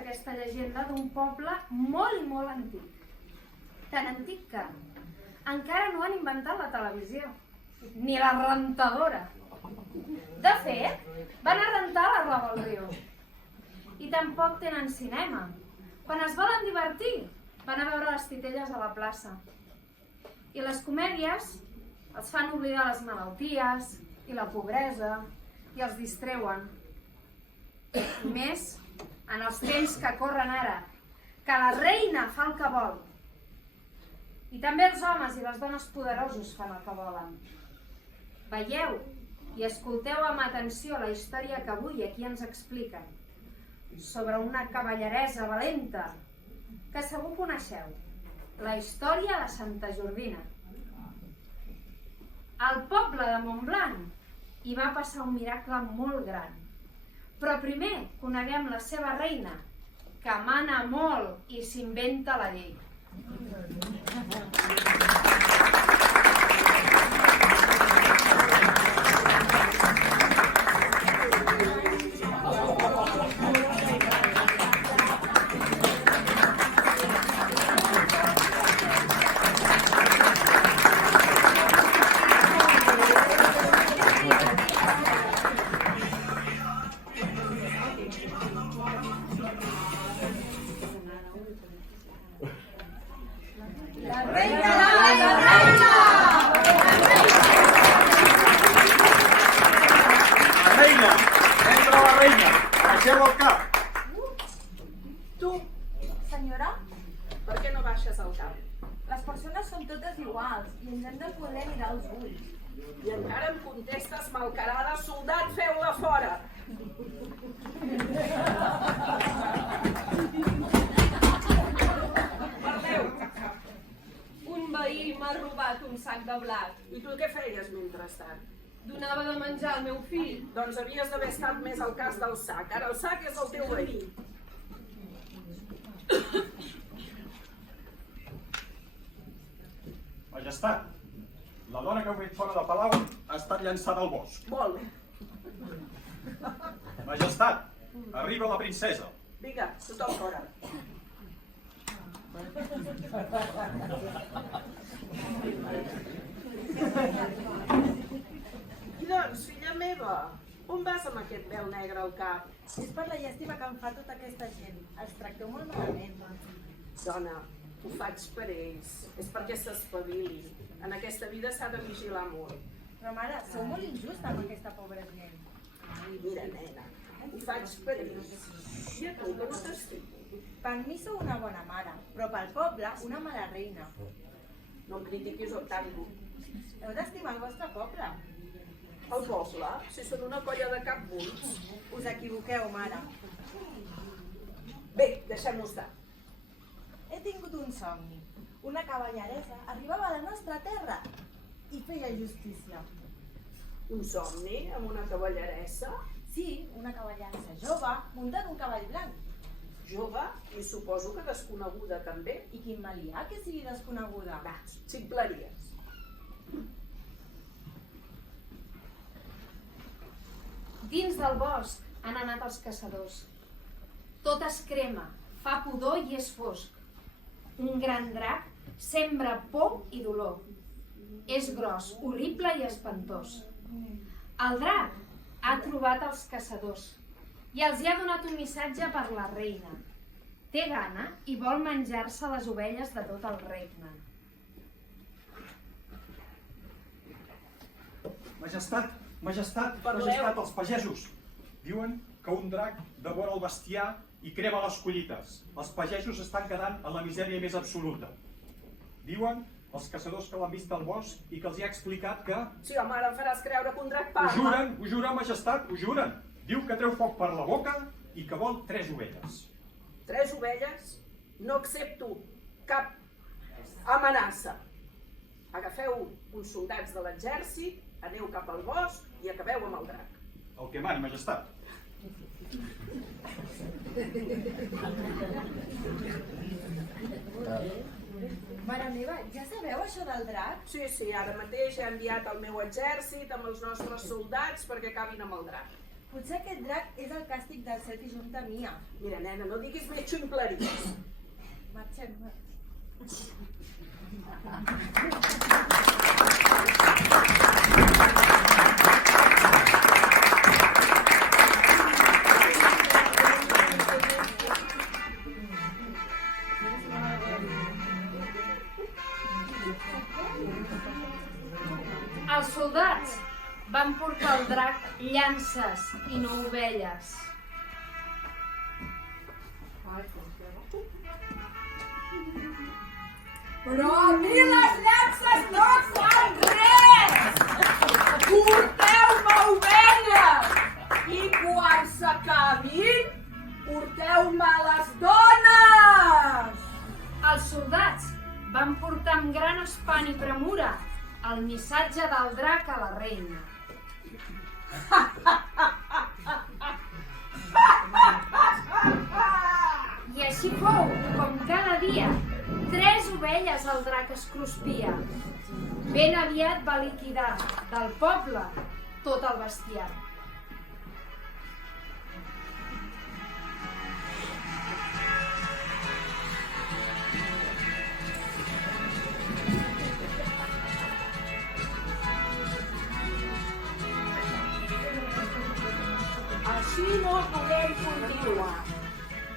aquesta llegenda d'un poble molt i molt antic. Tan antic que encara no han inventat la televisió, ni la rentadora. De fet, van a rentar la roba al riu. I tampoc tenen cinema. Quan es volen divertir, van a veure les titelles a la plaça. I les comèdies els fan oblidar les malalties i la pobresa i els distreuen. I més en els temps que corren ara, que la reina fa el que vol. I també els homes i les dones poderosos fan el que volen. Veieu i escolteu amb atenció la història que avui aquí ens expliquen sobre una cavalleressa valenta que segur coneixeu, la història de Santa Jordina. Al poble de Montblanc hi va passar un miracle molt gran. Però primer coneguem la seva reina, que mana molt i s'inventa la llei. Tu, senyora, per què no baixes al camp? Les persones són totes iguals i ens hem de poder mirar als ulls. I encara em contestes malcarada, soldat, feu-la fora! Parleu! Un veí m'ha robat un sac de blat. I tu què feies mentrestant? Donava de menjar al meu fill. Doncs havies d'haver estat més al cas del sac. Ara el sac és el teu veí. Majestat, la dona que heu fet fora del palau ha estat llançada al bosc. Molt bé. Majestat, arriba la princesa. Vinga, tothom fora. I doncs, filla meva, on vas amb aquest vel negre al cap? És per la llàstima que em fa tota aquesta gent. Els tracteu molt malament. Dona, ho faig per ells. És perquè s'espavilin. En aquesta vida s'ha de vigilar molt. Però mare, sou molt injusta amb aquesta pobra gent. Ai, mira, nena, ho faig per ells. I a tu, que no t'estimo. Per mi sou una bona mare, però pel poble una mala reina. No em critiquis tant. Heu d'estimar el vostre poble. El poble, si són una colla de capbulls. Us equivoqueu, mare. Bé, deixem-ho estar. He tingut un somni. Una cavalleressa arribava a la nostra terra i feia justícia. Un somni amb una cavalleressa? Sí, una cavalleressa jove, muntant un cavall blanc. Jove i suposo que desconeguda també. I quin mal hi ha que sigui desconeguda? Va, ximpleries. Dins del bosc han anat els caçadors. Tot es crema, fa pudor i és fosc. Un gran drac sembra por i dolor. És gros, horrible i espantós. El drac ha trobat els caçadors i els hi ha donat un missatge per la reina. Té gana i vol menjar-se les ovelles de tot el regne. Majestat, majestat, Parleu. majestat, els pagesos. Diuen que un drac devora el bestiar i crema les collites. Els pagesos estan quedant en la misèria més absoluta. Diuen els caçadors que l'han vist al bosc i que els hi ha explicat que... Sí, home, ara em faràs creure que un drac Ho juren, majestat, ho juren. Diu que treu foc per la boca i que vol 3 ovelles. 3 ovelles? No accepto cap amenaça. Agafeu uns soldats de l'exèrcit, aneu cap al bosc i acabeu amb el drac. El que mani, majestat. Mare meva, ja sabeu això del drac? Sí, ara mateix he enviat el meu exèrcit amb els nostres soldats perquè acabin amb el drac. Potser aquest drac és el càstig del cel i junta mia. Mira, nena, no diguis més ximpleries. Marxem. Els soldats van portar al drac llances i no ovelles. Però a mi les llances no em fan res! Porteu-me ovelles! I quan s'acabin, porteu-me les dones! Els soldats van portar amb gran espant i premura el missatge del drac a la reina. I així fou com cada dia 3 ovelles el drac es cruspia. Ben aviat va liquidar del poble tot el bestiar. Així no podem continuar.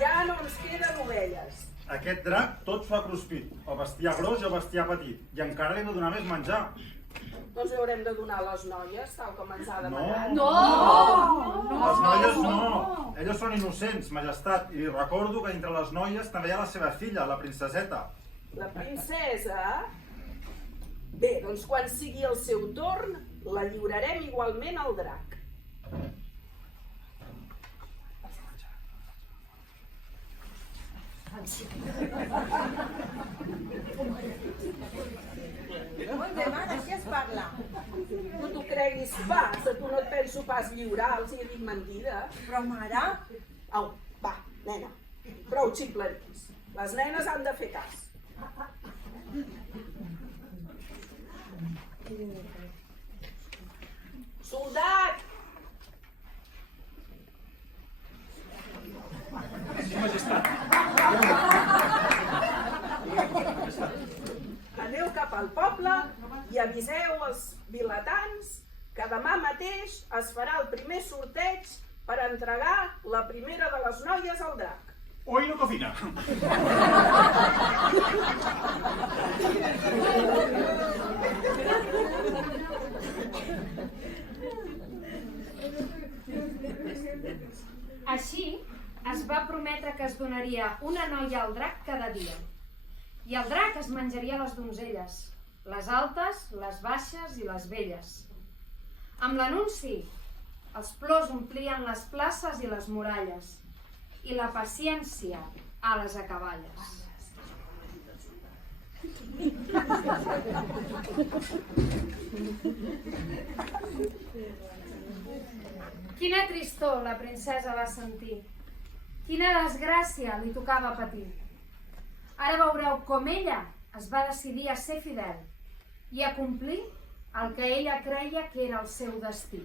Ja no ens queden ovelles. Aquest drac tot fa cruspit, el bestiar gros i el bestiar petit, i encara li hem de donar més menjar. Doncs li haurem de donar a les noies, tal com ens ha No, demanat. les noies no. Elles són innocents, majestat, i li recordo que entre les noies també hi ha la seva filla, la princeseta. La princesa... Bé, doncs quan sigui el seu torn, la lliurarem igualment al drac. Molt bé, mare, qui es parla? No t'ho creguis pas, a tu no et penso pas lliurar, els hi he dit mentida. Però, mare, Au, va, nena, prou ximpleries. Les nenes han de fer cas. Soldat! Sí, majestat. Aneu cap al poble i aviseu els vilatans que demà mateix es farà el primer sorteig per entregar la primera de les noies al drac. Hoy no cocina. Així, es va prometre que es donaria una noia al drac cada dia. I el drac es menjaria les donzelles, les altes, les baixes i les velles. Amb l'anunci, els plors omplien les places i les muralles, i la paciència a les acaballes. Quina tristor la princesa va sentir. Quina desgràcia li tocava patir. Ara veureu com ella es va decidir a ser fidel i a complir el que ella creia que era el seu destí.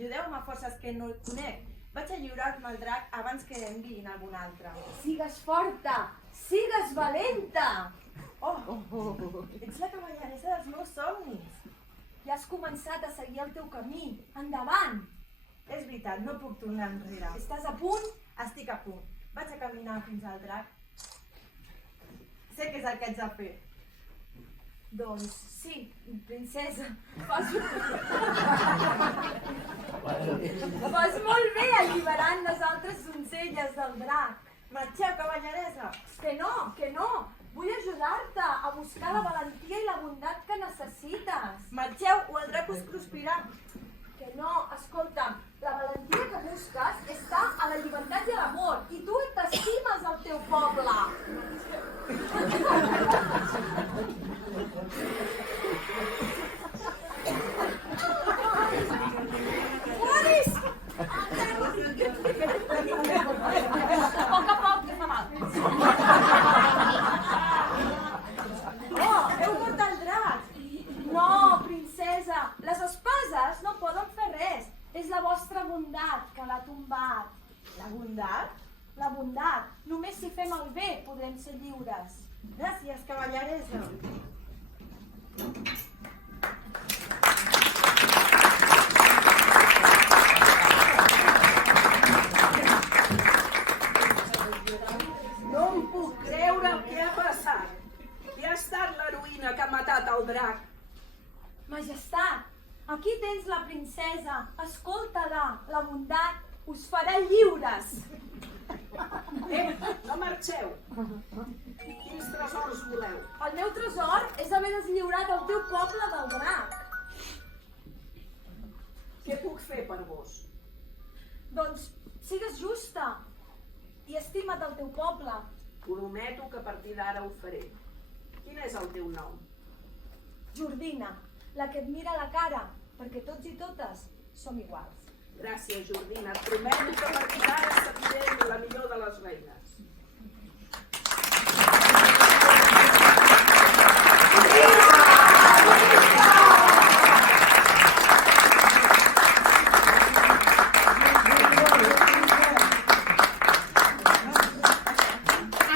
ajudeu-me a forces que no el conec. Vaig a lliurar-me el drac abans que em guiïn algun altre. Sigues forta, sigues valenta. Oh, ets la cavalleressa dels meus somnis. Ja has començat a seguir el teu camí. Endavant! És veritat, no puc tornar enrere. Estàs a punt? Estic a punt. Vaig a caminar fins al drac. Sé què és el que haig de fer. Doncs sí, princesa. Fas molt bé alliberant les altres donzelles del drac. Marxeu, cavalleressa. Que no. Vull ajudar-te a buscar la valentia i la bondat que necessites. Marxeu o el drac us cruspirà. Que no, escolta'm, la valentia que busques està a la llibertat i a l'amor, i tu t'estimes el teu poble. Boris! A poc, que fa mal. Oh, heu mort el drac. No, princesa, les espases no poden fer res. És la vostra bondat que l'ha tombat. La bondat? La bondat. Només si fem el bé podrem ser lliures. Gràcies, cavalleressa. No em puc creure el que ha passat. Qui ha estat l'heroïna que ha matat el drac? Majestat, aquí tens la princesa. Escolta-la. La bondat us farà lliures. No marxeu. Quins tresors voleu? El meu tresor és haver deslliurat el teu poble del drac. Què puc fer per vos? Doncs sigues justa i estima't el teu poble. Prometo que a partir d'ara ho faré. Quin és el teu nom? Jordina, la que et mira a la cara, perquè tots i totes som iguals. Gràcies, Jordina. Et prometo que a partir d'ara serviré la millor de les reines.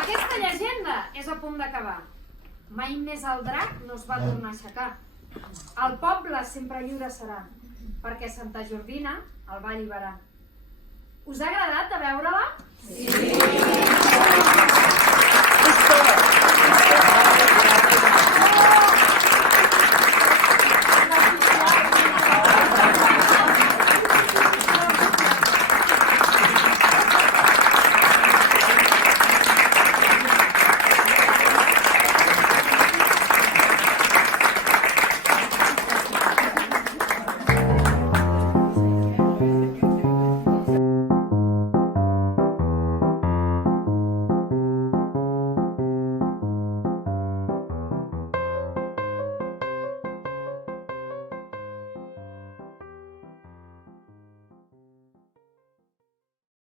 Aquesta llegenda és a punt d'acabar. Mai més el drac no es va tornar a aixecar. El poble sempre lliure serà, perquè Santa Jordina el va alliberar. Us ha agradat de veure-la? Sí!